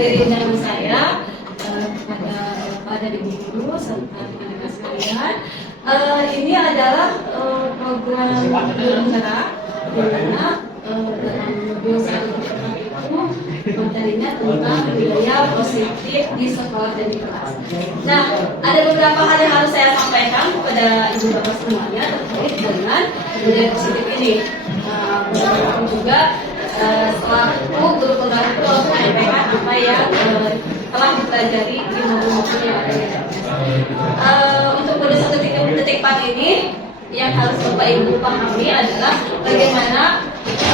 menghadiri undangan saya kepada Bapak dan Ibu Guru serta rekan-rekan sekalian. Ini adalah program berbicara di mana dalam modul 1 itu materinya tentang budaya positif di sekolah dan di kelas. Nah, ada beberapa hal yang harus saya sampaikan kepada ibu bapak semuanya terkait dengan budaya positif ini. Aku juga setelah guru penggarap itu harus menyampaikan apa yang telah dipelajari di modul-modul yang ada di atas. Untuk modul 1.4 ini yang harus Bapak Ibu pahami adalah bagaimana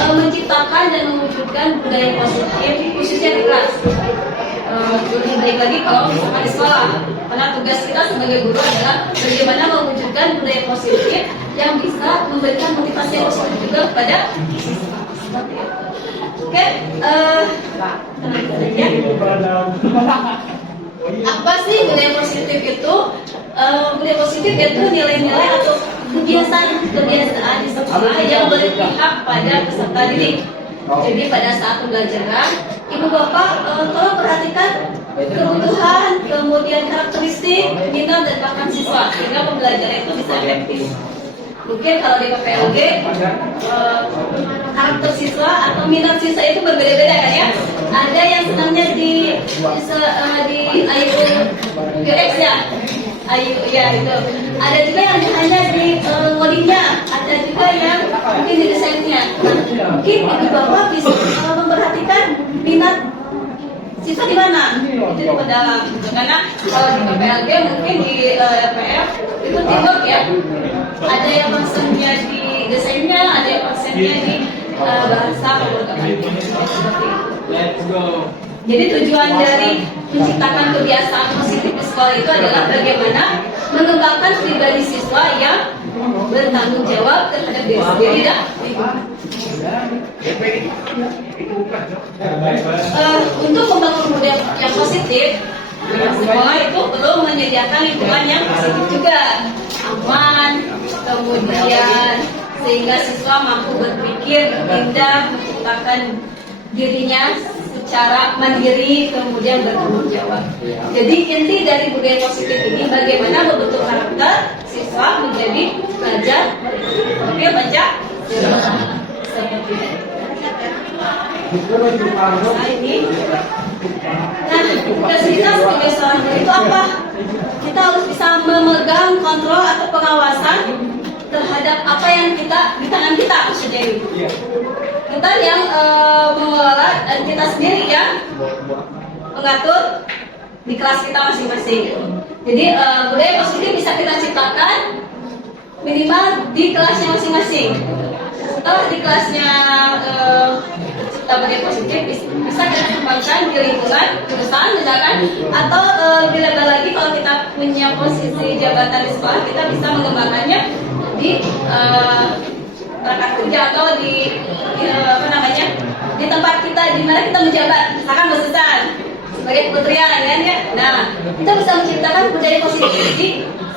menciptakan dan mewujudkan budaya positif khususnya di kelas. Lebih baik lagi kalau misalkan di sekolah, karena tugas kita sebagai guru adalah bagaimana mewujudkan budaya positif yang bisa memberikan motivasi yang positif juga kepada siswa. Seperti itu. Oke, apa sih budaya positif itu? Budaya positif itu nilai-nilai atau kebiasaan di sekolah yang berpihak pada peserta didik. Jadi pada saat pembelajaran, ibu bapak tolong perhatikan kebutuhan, kemudian karakteristik, minat dan bakat siswa sehingga pembelajaran itu bisa efektif. Mungkin kalau di PPLG karakter siswa atau minat siswa itu berbeda-beda kan ya. Ada yang senangnya di UX ya. Ya itu. Ada juga yang hanya di codingnya, ada juga yang mungkin di desainnya. Mungkin ibu bapak bisa memperhatikan minat siswa di mana, itu diperdalam. Karena kalau di PPLG mungkin di RPF itu teamwork ya. Ada yang maksudnya di desainnya, ada yang maksudnya di bahasa pemrograman. Let's go. Jadi tujuan dari menciptakan kebiasaan positif di sekolah itu adalah bagaimana mengembangkan pribadi siswa yang bertanggung jawab terhadap diri sendiri dan lingkungan. Untuk membangun budaya yang positif, sekolah itu perlu menyediakan lingkungan yang positif juga, aman, kemudian sehingga siswa mampu berpikir, bertindak, menciptakan dirinya secara mandiri, kemudian bertanggung jawab. Jadi inti dari budaya positif ini bagaimana membentuk karakter siswa menjadi pelajar berpikir baca seperti ini. Nah, tugas kita sebagai seorang guru itu apa? Kita harus bisa memegang kontrol atau pengawasan terhadap apa yang kita di tangan kita maksudnya itu. Kita yang mengelola dan kita sendiri yang mengatur di kelas kita masing-masing. Jadi budaya positif bisa kita ciptakan minimal di kelasnya masing-masing. Setelah di kelasnya tercipta budaya positif, bisa kita kembangkan di lingkungan jurusan misalkan, atau lebih lebar lagi kalau kita punya posisi jabatan di sekolah, kita bisa mengembangkannya di perangkat kerja atau di di tempat kita di mana kita menjabat, misalkan besutan sebagai kementerian kan ya. Nah, kita bisa menciptakan budaya positif di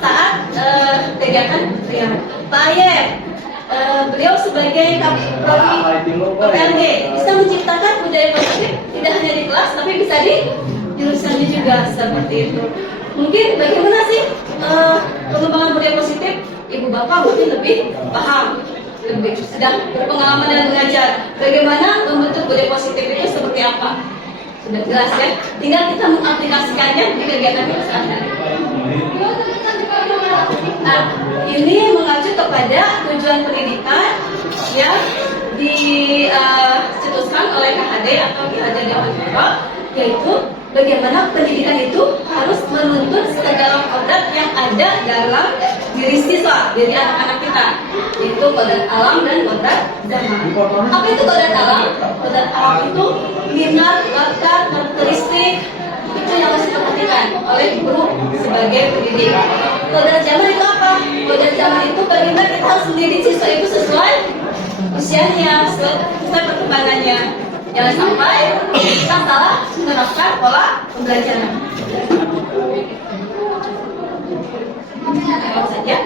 saat kegiatan kementerian. Pak Ayep, beliau sebagai Prodi PPLG bisa menciptakan budaya positif tidak hanya di kelas tapi bisa di jurusannya juga seperti itu. Mungkin bagaimana sih pengembangan budaya positif? Ibu bapak mungkin lebih paham, lebih sudah berpengalaman dan mengajar bagaimana membentuk budaya positif itu seperti apa. Sudah jelas ya, tinggal kita mengaplikasikannya di kegiatan kita sehari-hari. Nah, ini mengacu kepada tujuan pendidikan yang dicetuskan oleh KHD atau Ki Hajar Dewantara, yaitu bagaimana pendidikan itu harus menuntut segala kodrat yang ada dalam diri siswa, jadi anak-anak kita, yaitu kodrat alam dan kodrat zaman. Apa itu kodrat alam? Kodrat alam itu minat, bakat, karakteristik, itu yang harus diperhatikan oleh guru sebagai pendidik. Kodrat zaman itu apa? Kodrat zaman itu bagaimana kita harus mendidik siswa itu sesuai usianya, sesuai perkembangannya. Jangan sampai kita salah menerapkan pola pembelajaran. Jawab saja.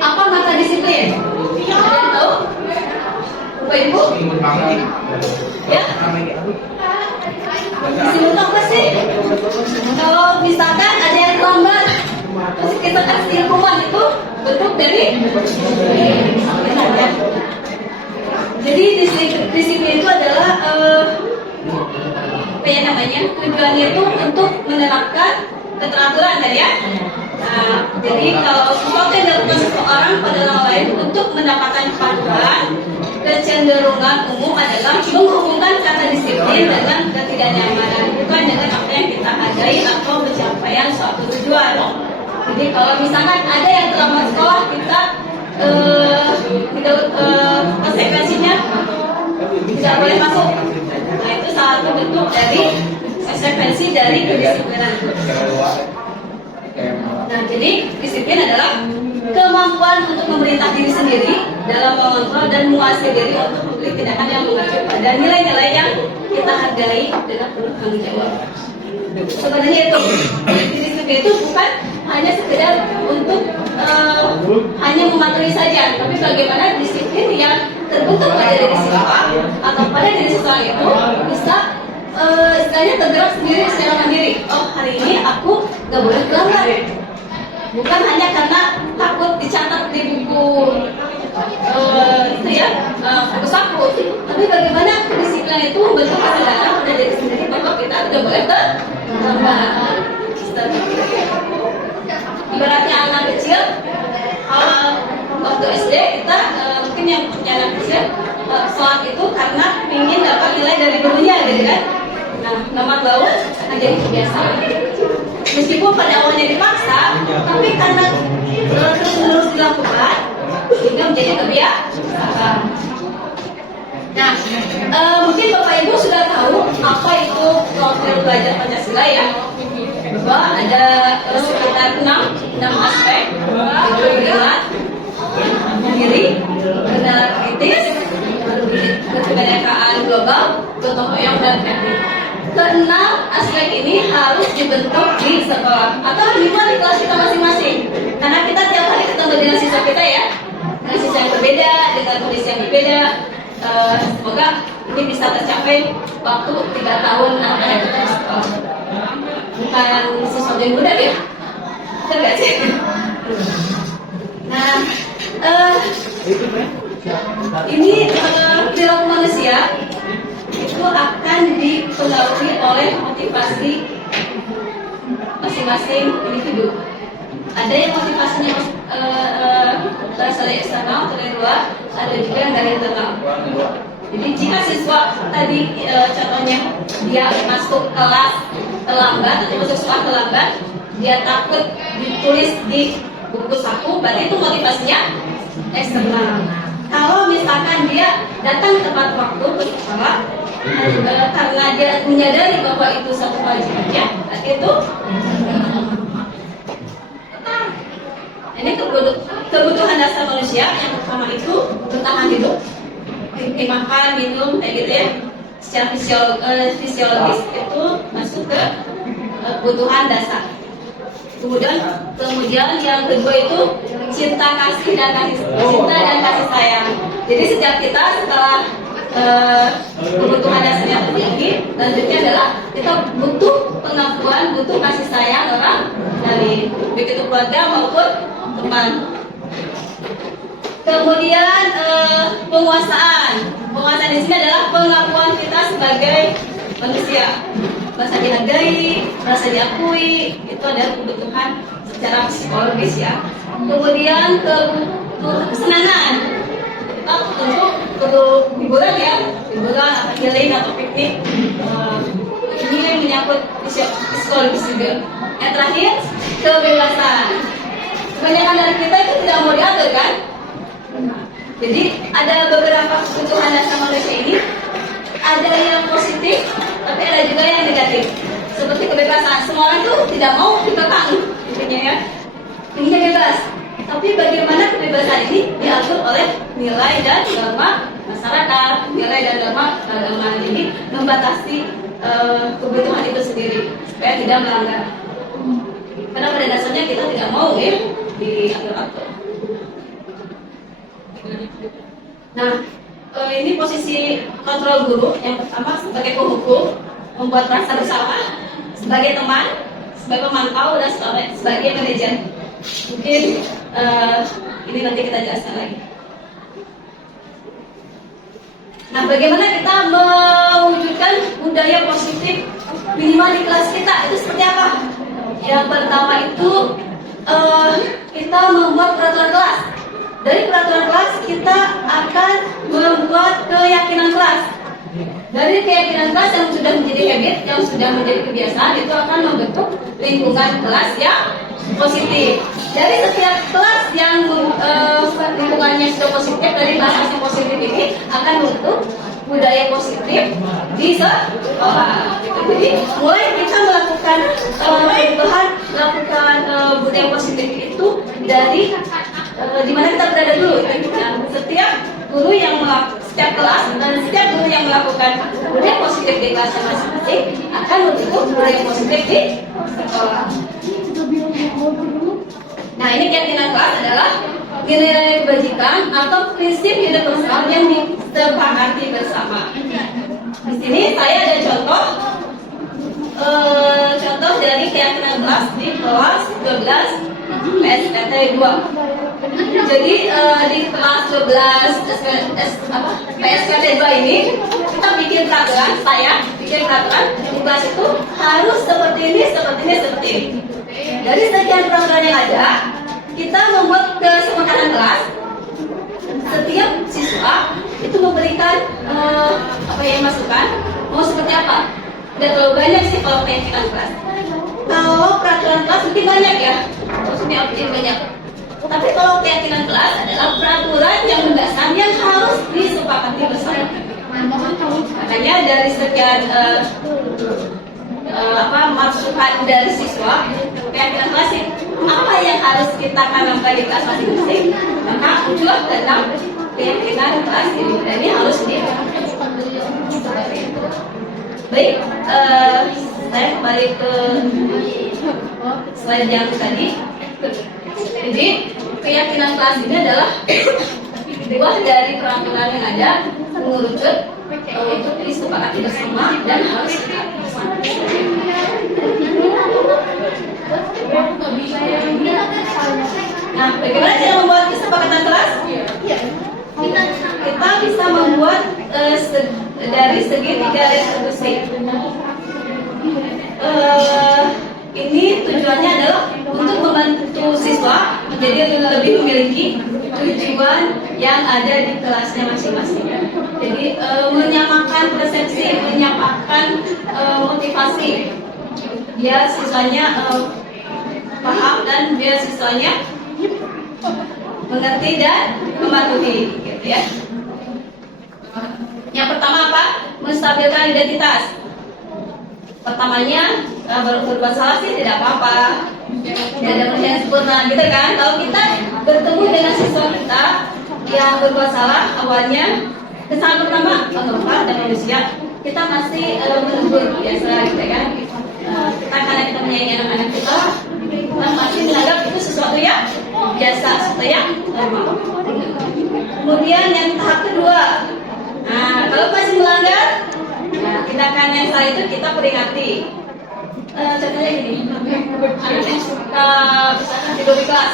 Apa mata disiplin? Ada yang tahu? Bapak Ibu? Ya? Kalau misalkan ada yang terlambat, terus kita kasih hukuman itu bentuk dari jadi disiplin itu adalah apa ya namanya, tujuannya itu untuk menerapkan keteraturan kan ya. Nah, jadi kalau sesuatu yang dilakukan seseorang pada orang lain untuk mendapatkan kepatuhan, kecenderungan umum adalah menghubungkan kata disiplin dengan ketidaknyamanan, bukan dengan apa yang kita hargai atau pencapaian suatu tujuan. Jadi kalau misalkan ada yang terlambat sekolah, kita tidak konsekuensinya tidak boleh masuk. Nah, itu salah satu bentuk dari konsekuensi dari kedisiplinan itu. Nah, jadi disiplin adalah kemampuan untuk memerintah diri sendiri dalam mengontrol dan menguasai diri untuk memberi tindakan yang mengacu pada nilai-nilai yang kita hargai dengan penuh tanggung jawab. Sebenarnya itu disiplin itu bukan hanya sekedar untuk hanya mematuhi saja, tapi bagaimana disiplin yang terbentuk pada diri siswa atau pada diri siswa itu bisa istilahnya tergerak sendiri secara mandiri. Oh, hari ini aku gak boleh melanggar, bukan hanya karena takut dicatat di buku itu ya, buku saku, tapi bagaimana disiplin itu membentuk kesadaran pada diri sendiri bahwa kita gak boleh terlambat. Ibaratnya anak kecil, waktu SD kita mungkin yang punya anak kecil sholat itu karena ingin dapat nilai dari gurunya, gitu kan? Nah, nomor bawah akan jadi kebiasaan. Meskipun pada awalnya dipaksa, tapi karena terus-menerus dilakukan, sehingga menjadi kebiasaan. Nah, mungkin Bapak Ibu sudah tahu apa itu profil belajar Pancasila ya. Bahwa ada sekitar 6 aspek, yaitu beriman, mandiri, benar kritis, kebinekaan global, gotong royong dan kreatif. Keenam aspek ini harus dibentuk di sekolah atau di kelas kita masing-masing. Karena kita tiap hari ketemu dengan siswa kita ya, dengan siswa yang berbeda, dengan kondisi yang berbeda. Semoga ini bisa tercapai waktu 3 tahun anak kita di sekolah. Bukan sesuatu yang mudah ya, betul gak sih? Nah, ini perilaku manusia itu akan dipengaruhi oleh motivasi masing-masing individu. Ada yang motivasinya berasal dari eksternal atau dari luar, ada juga yang dari internal. Jadi jika siswa tadi contohnya dia masuk kelas terlambat atau masuk sekolah terlambat, dia takut ditulis di buku saku, berarti itu motivasinya eksternal. Kalau misalkan dia datang tepat waktu ke sekolah karena dia menyadari bahwa itu satu kewajibannya, berarti itu ini kebutuhan dasar manusia. Yang pertama itu bertahan hidup, makan, minum, kayak gitu ya. Secara fisiologis itu masuk ke kebutuhan dasar. Kemudian yang kedua itu cinta dan kasih sayang. Jadi setiap kita setelah kebutuhan dasarnya terpenuhi, lanjutnya adalah kita butuh pengakuan, butuh kasih sayang orang lain, begitu keluarga maupun teman. Kemudian penguasaan di sini adalah pengakuan kita sebagai manusia, merasa dihargai, merasa diakui, itu adalah kebutuhan secara psikologis ya. Kemudian kesenangan, kita tentu perlu hiburan ya, hiburan atau healing atau piknik. Ini yang menyangkut psikologis juga. Yang terakhir, kebebasan. Kebanyakan dari kita itu tidak mau diatur kan? Jadi ada beberapa kebutuhan dasar manusia ini, ada yang positif, tapi ada juga yang negatif. Seperti kebebasan, semua orang itu tidak mau dikekang, intinya ya. Ini bebas. Tapi bagaimana kebebasan ini diatur oleh nilai dan norma masyarakat, nilai dan norma agama. Jadi membatasi kebutuhan itu sendiri supaya tidak melanggar. Karena pada dasarnya kita tidak mau ya diatur-atur. Nah, ini posisi kontrol guru yang pertama sebagai penghukum, membuat rasa bersalah sebagai teman, sebagai pemantau, dan sebagai manajer. Mungkin ini nanti kita jelaskan lagi. Nah, bagaimana kita mewujudkan budaya positif minimal di kelas kita? Itu seperti apa? Yang pertama itu kita membuat peraturan kelas. Dari peraturan kelas kita akan membuat keyakinan kelas. Dari keyakinan kelas yang sudah menjadi habit, yang sudah menjadi kebiasaan, itu akan membentuk lingkungan kelas yang positif. Dari setiap kelas yang lingkungannya sudah positif, dari kelas yang positif ini akan membentuk budaya positif di sekolah. Jadi mulai kita melakukan perubahan, melakukan budaya positif itu dari di mana kita berada dulu. Setiap guru yang setiap kelas dan setiap guru yang melakukan budaya positif di kelas masing-masing akan membentuk budaya positif di sekolah. Nah, ini keyakinan kelas adalah nilai-nilai kebajikan atau prinsip universal yang disepakati bersama. Di sini saya ada contoh dari keyakinan kelas di kelas 12 PSKT 2. Jadi di kelas 12 PSKT 2 ini kita bikin peraturan, di kelas itu harus seperti ini. Dari sekian peraturan yang ada, kita membuat kesepakatan kelas. Setiap siswa itu memberikan masukan mau seperti apa. Tidak terlalu banyak sih kalau keyakinan kelas. Kalau peraturan kelas mungkin banyak ya, maksudnya banyak. Tapi kalau keyakinan kelas adalah peraturan yang mendasar yang harus disepakati bersama. Makanya dari sekian masukan dari siswa, keyakinan kelas apa yang harus kita tanamkan di kelas masing-masing, maka muncul tentang keyakinan kelas ini. Dan ini harus baik, saya kembali ke slide yang tadi. Jadi keyakinan kelas ini adalah buah dari peraturan yang ada, mengerucut untuk disepakati bersama dan harus Nah, bagaimana cara membuat kesepakatan kelas? Kita bisa membuat dari segi 3 resolusi. Ini tujuannya adalah untuk membantu siswa menjadi lebih memiliki tujuan yang ada di kelasnya masing-masing. Jadi menyamakan persepsi, menyamakan motivasi. Biar siswanya paham dan biar siswanya mengerti dan mematuhi, gitu ya. Yang pertama apa? Menstabilkan identitas. Pertamanya berbuat salah sih tidak apa-apa, tidak ada manusia yang sempurna, gitu kan? Kalau kita bertemu dengan siswa kita yang berbuat salah awalnya, kesalahan pertama orang dan manusia, kita masih menegur biasa, gitu kan? Kita karena kita menyayangi anak-anak kita masih menganggap itu sesuatu yang biasa, sesuatu yang normal. Kemudian yang tahap kedua, kalau masih melanggar, tindakan yang salah itu kita peringati. Contohnya gini, anak yang suka misalkan tidur di kelas,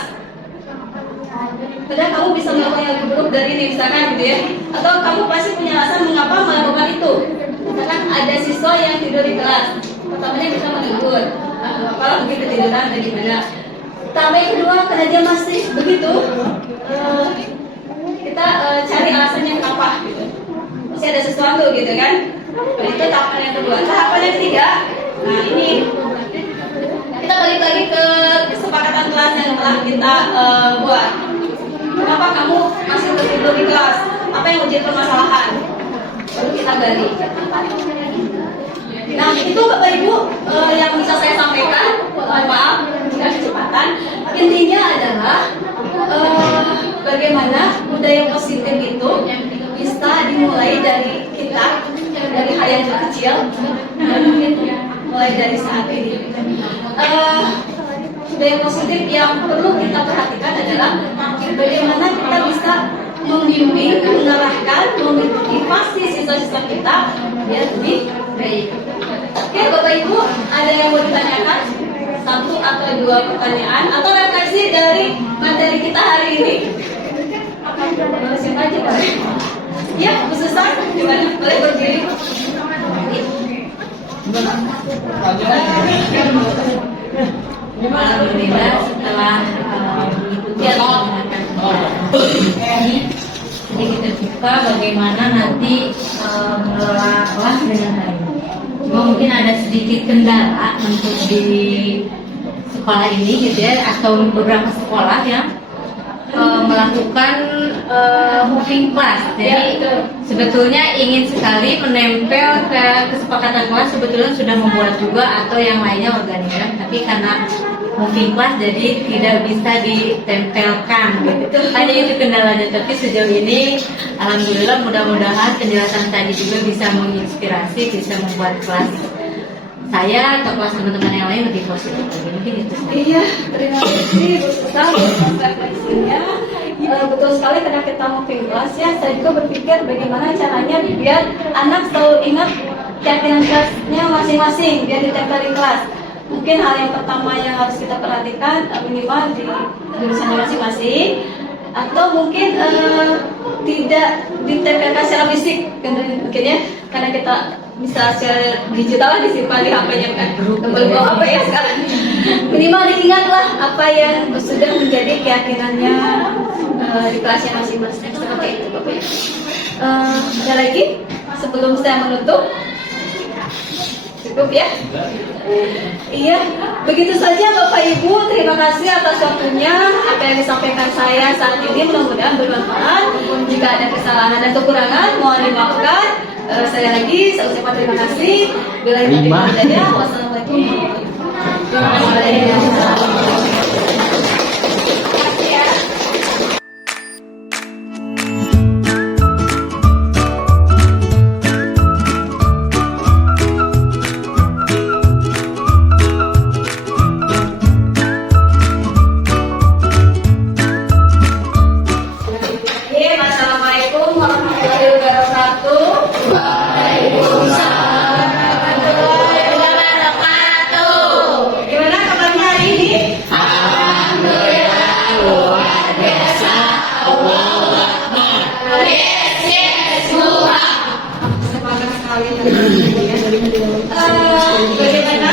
padahal kamu bisa melakukan yang lebih buruk dari ini, misalkan gitu ya. Atau kamu pasti punya alasan mengapa melakukan itu. Misalkan ada siswa yang tidur di kelas, pertamanya kita menegur, kalau mungkin ketiduran atau gimana. Tapi yang kedua, karena dia masih begitu, kita cari alasannya kenapa gitu. Masih ada sesuatu gitu kan. Itu tahapan yang kedua. Tahapan yang ketiga, nah ini kita balik lagi ke kesepakatan kelas yang telah kita buat. Kenapa kamu masih tertidur di kelas? Apa yang menjadi permasalahan? Baru kita gali. Nah, itu Bapak Ibu yang bisa saya sampaikan. Mohon maaf jika kecepatan. Intinya adalah bagaimana budaya positif itu bisa dimulai dari kita, dari hal yang kecil, dan mungkin mulai dari saat ini. Budaya positif yang perlu kita perhatikan adalah bagaimana kita bisa membimbing, mengarahkan, memotivasi siswa-siswa kita biar lebih baik. Oke, Bapak Ibu, ada yang mau ditanyakan? Satu atau dua pertanyaan atau refleksi dari materi kita hari ini? Siapa aja, Pak? Ya, Bu Susan, gimana? Boleh berdiri? Alhamdulillah setelah mengikuti atau mendengarkan ini, jadi kita buka bagaimana nanti mengelola kelas dengan baik. Cuma mungkin ada sedikit kendala untuk di sekolah ini gitu ya, atau beberapa sekolah yang melakukan moving class. Jadi sebetulnya ingin sekali menempel ke kesepakatan kelas, sebetulnya sudah membuat juga atau yang lainnya organigram, tapi karena moving class jadi tidak bisa ditempelkan gitu. Hanya itu kendalanya, tapi sejauh ini alhamdulillah mudah-mudahan penjelasan tadi juga bisa menginspirasi, bisa membuat kelas saya atau kelas teman-teman yang lain lebih positif lagi. Mungkin itu. Iya, terima kasih Bu Susan atas refleksinya. Betul sekali karena kita moving class ya. Saya juga berpikir bagaimana caranya biar anak selalu ingat keyakinan kelasnya masing-masing biar ditempel di kelas. Mungkin hal yang pertama yang harus kita perhatikan minimal di jurusannya masing-masing, atau mungkin tidak ditempelkan secara fisik mungkin ya, karena kita bisa secara digital lah disimpan di HP-nya kan, tempel bawa HP ya sekarang. Minimal diingatlah apa yang sudah menjadi keyakinannya di kelasnya masing-masing. Seperti itu Bapak Ibu. Ada lagi sebelum saya menutup? Cukup ya? Iya, begitu saja Bapak Ibu. Terima kasih atas waktunya. Apa yang disampaikan saya saat ini mudah-mudahan bermanfaat. Jika ada kesalahan dan kekurangan, mohon dimaafkan. Saya lagi, saya ucapkan terima kasih. Bila ini saja. Wassalamualaikum warahmatullahi wabarakatuh. Assalamualaikum warahmatullahi wabarakatuh. Gimana kabarnya hari ini? Alhamdulillah luar biasa. Allahu Akbar. Semangat sekali bagaimana kegiatan ini pada saya orang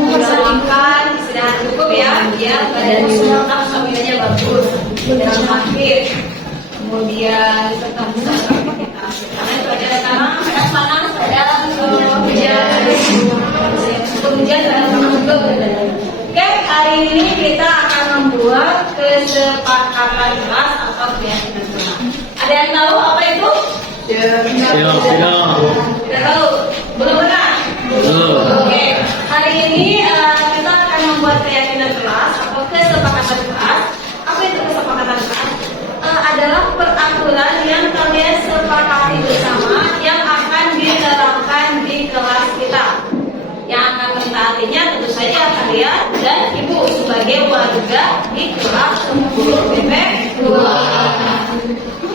sehat, makan, istirahat cukup ya, badan tetap staminanya bagus, dalam akhir, kemudian tetap bisa beraktivitas. Karena itu ada sekarang ada panas, ada hujan, ada panas juga. Oke, hari ini kita akan membuat kesepakatan kelas atau keyakinan kelas. Ada yang tahu apa itu? Tidak tahu? Belum pernah? Oke, hari ini kita akan membuat keyakinan kelas atau kesepakatan kelas. Apa itu kesepakatan kelas? Adalah peraturan yang kalian sepakati bersama yang akan diterapkan di kelas kita. Yang akan mentaatinya tentu saja kalian dan ibu sebagai warga di kelas 10 BP 2.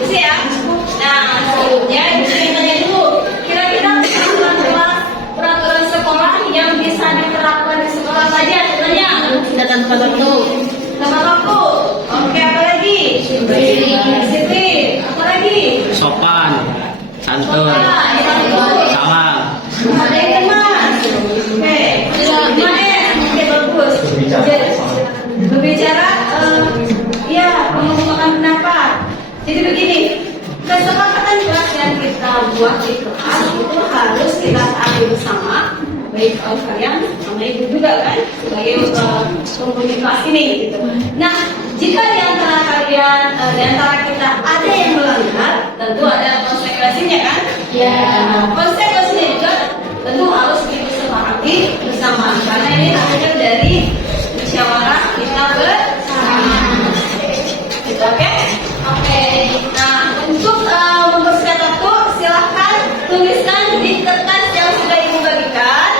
Bisa ya? Nah, sebelumnya ibu saya tanya dulu, kira-kira peraturan kelas, peraturan sekolah yang bisa diterapkan di sekolah saja sebenarnya datang tepat waktu. Tepat waktu. Oke, apa lagi? Disiplin. Apa lagi? Sopan, santun, salam. Ada yang mas. Oke. Oke, bagus. Berbicara, ya, mengungkapkan pendapat. Jadi begini, kesepakatan kelas yang kita buat di kelas itu harus kita taati bersama, baik kalian sama ibu juga kan, sebagai penghuni kelas ini gitu. Nah, jika di antara kalian, di antara kita ada yang melanggar, tentu ada konsekuensinya kan? Ya. Konsekuensinya juga tentu harus disepakati bersama, karena ini hasil dari musyawarah kita bersama. Gitu, oke? Oke. Nah, untuk mempersiapkan waktu, silahkan tuliskan di kertas yang sudah ibu bagikan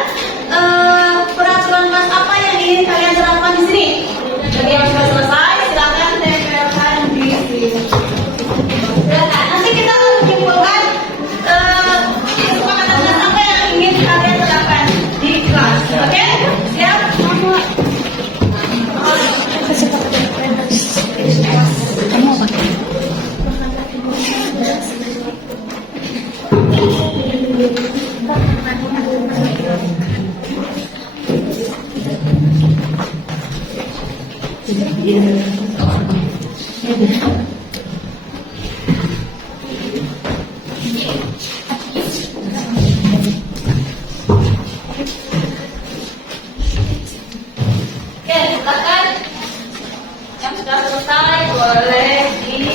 peraturan kelas apa yang ingin kalian terapkan di sini. Bagi yang sudah selesai Oke, silakan. Yang sudah selesai boleh di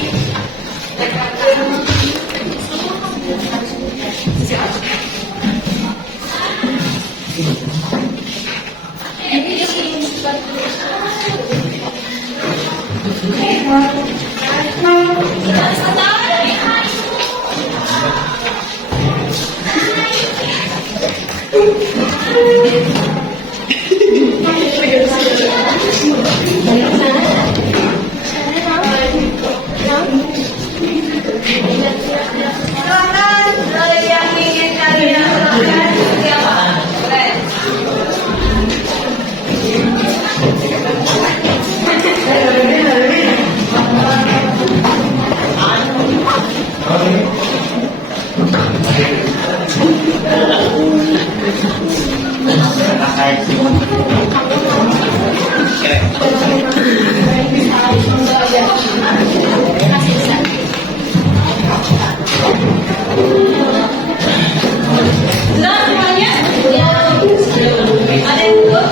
silakan yang ingin kalian silakan silakan. Boleh. Sudah semuanya? Ada yang belum?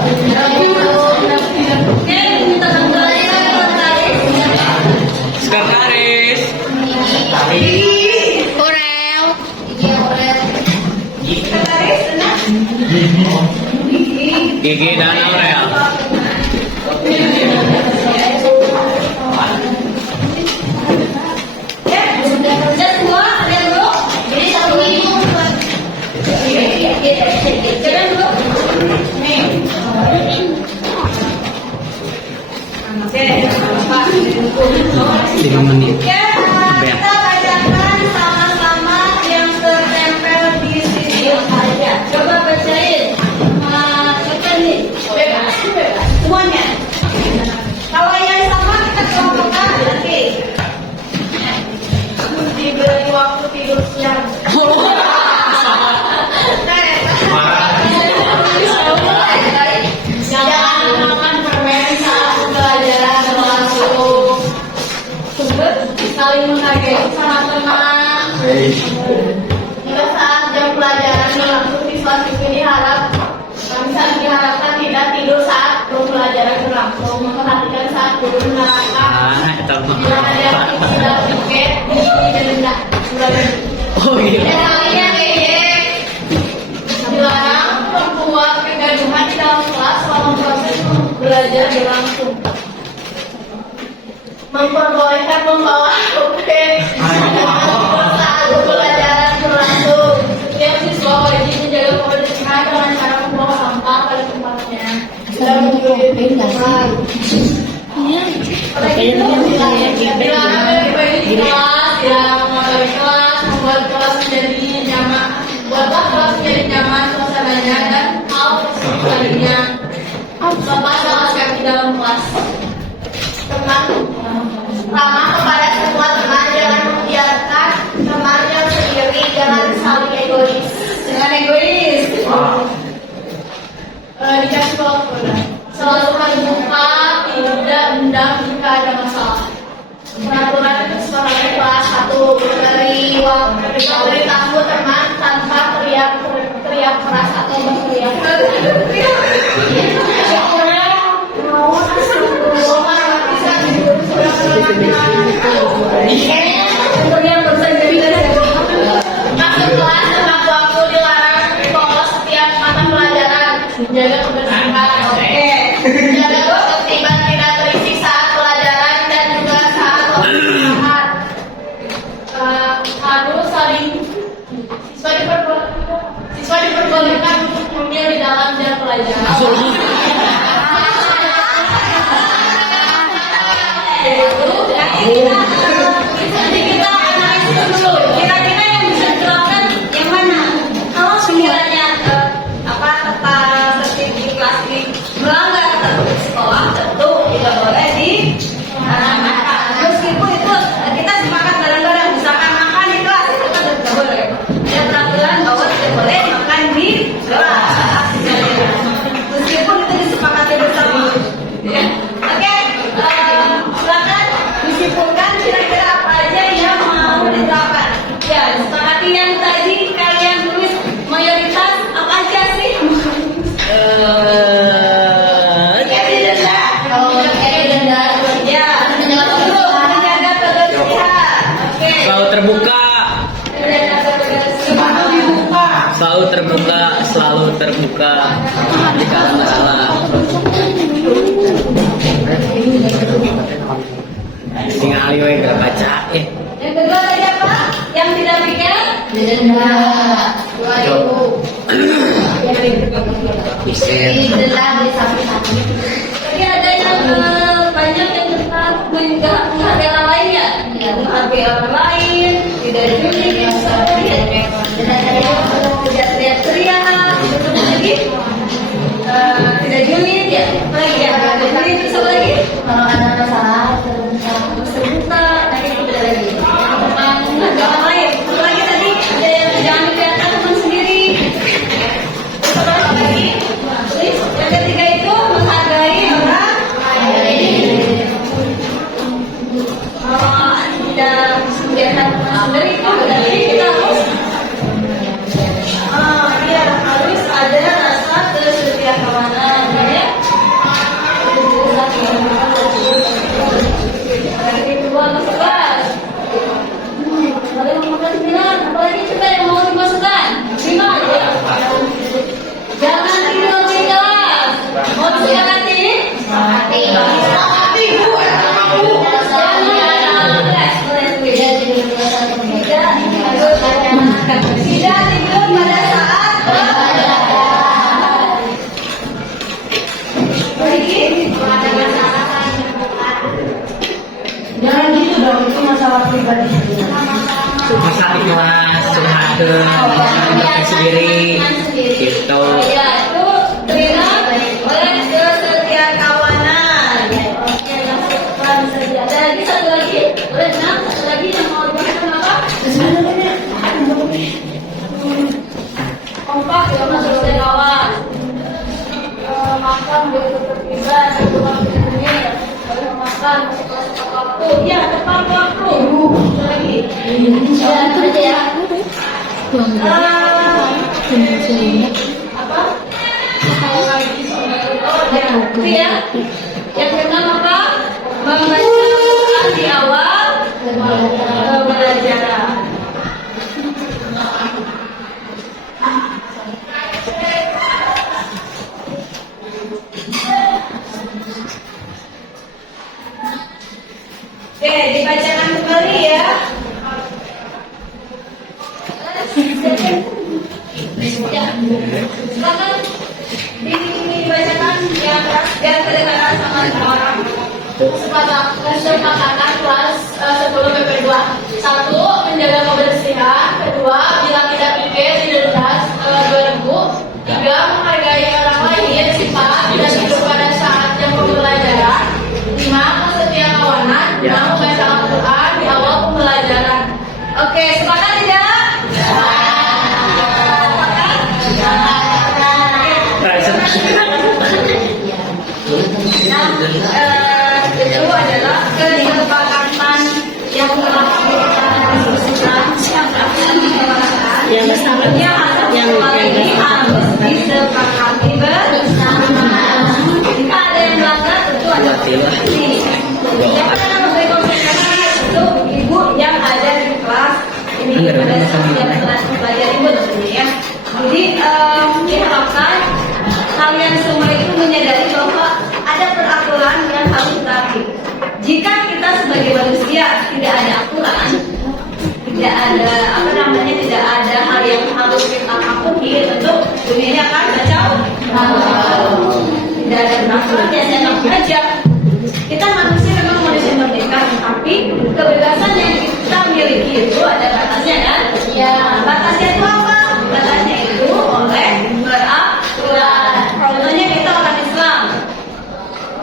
Oke, minta tanggalnya Sekretaris. Orel. sekretaris, senang? Gigi dan Aurel. Ya, sudah semua? Ada yang belum? Jadi satu ini jangan dulu. Nih. Oke, Pak. 5 menit. Ya, kita bacakan sama-sama yang tertempel di sini aja. Coba bacain. Baca nih. Semuanya. Kalau yang sama kita kelompokkan nanti. Diberi waktu tidur siang. Jangan makan permen saat pembelajaran berlangsung. Saling menghargai sama-sama. Hingga saat jam pelajaran berlangsung, siswa-siswi diharapkan tidak tidur saat pembelajaran berlangsung. Memperhatikan saat guru menerangkan. Itu Bila ada yang tidak tiket, didenda. Oh iya. Dilarang membuat kegaduhan di dalam kelas selama proses belajar berlangsung. Memperbolehkan membawa HP saat pembelajaran berlangsung. Setiap siswa wajib menjaga kebersihan dengan cara membawa sampah pada tempatnya. Dan mencuci tangan. Dilarang berbagi di kelas, dilarang mengotori kelas, membuat kelas menjadi nyaman, buatlah kelas menjadi nyaman suasananya dan hal lainnya. Lepas kelas kaki dalam kelas. Teman ramah kepada semua teman, jangan membiarkan temannya sendiri, jangan saling egois. Jangan egois. Dikasih waktu. Selalu terbuka, tidak dendam jika ada masalah. Peraturan kesepakatan kelas 1 memberi tamu teman tanpa teriak keras atau berteriak. Masuk kelas tepat waktu, dilarang bolos setiap mata pelajaran. Jaga kebersihan. Oke. Jaga ketertiban, tidak berisik saat pelajaran dan juga saat waktu istirahat. Harus saling siswa diperbolehkan untuk tampil di dalam jam pelajaran. Jadi kita analisis dulu. Kira-kira yang bisa diterapkan yang mana? Kalau sekiranya tata tertib di kelas ini melanggar tertib sekolah, tentu tidak boleh dilaksanakan. Meskipun itu kita sepakat bareng-bareng, misalkan makan di kelas itu kan tidak boleh. Ada peraturan bahwa tidak boleh makan di kelas. Meskipun itu disepakati bersama. Oke. denda 2.000. Denda beli sapi. Tapi ada yang banyak yang tentang menghargai orang lain ya, menghargai orang lain, tidak juli, tidak teriak-teriak, itu lagi, tidak julid ya, apa lagi ya, tidak julid itu apa lagi? Kalau ada masalah Sebentar, nanti itu beda lagi. Tentang menghargai orang lain, apa lagi tadi? Ada yang jangan membiarkan teman sendiri. Terus apa lagi? Yang ketiga itu menghargai orang lain. Tidak membiarkan teman sendiri itu berarti kita harus iya, harus ada rasa kesetiakawanan ya. Yang kedua masukkan. Ada yang mau sembilan, apalagi coba yang mau dimasukkan? 5 ya. Jangan tidur di kelas. Mau disepakati? Sepakati. Tidak tidur pada saat jangan gitu dong, itu masalah pribadi. Masa ikhlas, curhat sendiri. Gitu. Ya, itu bilang oleh kesetiakawanan. Oke, masukkan saja. Ada lagi satu lagi. Boleh nak? Satu lagi yang mau dimasukkan apa? Kompak ya masuk kawan. Makan berketertiban, berketertiban. Kalau makan masuk tepat waktu. Ya, tepat waktu. Satu lagi. Jangan kerja ya. Apa? Oh, ya. Yang keenam apa? Membaca Al-Quran di awal pembelajaran. Oke, dibacakan kembali ya. Silakan dibacakan yang biar kedengaran sama orang. Kesepakatan kelas 10 PP2. 1. Menjaga kebersihan. 2. Bila tidak pikir didenda 2.000. 3. Menghargai orang lain. 4. Tidak tidur pada saat jam pembelajaran. 5. Kesetiakawanan. 6. Membaca Al-Quran di awal pembelajaran. Oke, sepakat tidak? Itu adalah kesepakatan yang telah kita diskusikan. Yang ini harus disepakati bersama. Jika ada yang melanggar, tentu ada konsekwensi. Yang akan memberi konsekuensi itu ibu yang ada di kelas ini pada saat yang telah belajar ibu tentunya ya. Jadi diharapkan kalian semua itu menyadari bahwa ada peraturan yang harus ditaati. Jika kita sebagai manusia tidak ada aturan, tidak ada tidak ada hal yang harus kita patuhi, tentu dunia ini akan kacau. Tidak ada peraturan yang enak aja. Kita manusia memang manusia merdeka, tapi kebebasan yang kita miliki itu ada batasnya kan? Ya. Batasnya itu apa? Batasnya itu oleh peraturan. Contohnya kita orang Islam,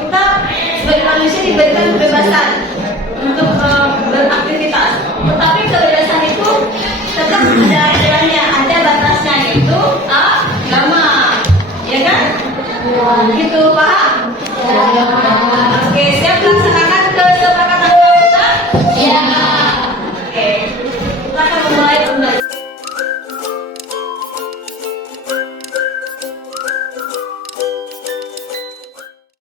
kita sebagai manusia diberikan kebebasan untuk beraktivitas, tetapi kebebasan itu tetap ada aturannya, ada batasnya, itu agama, ya kan? Gitu, paham?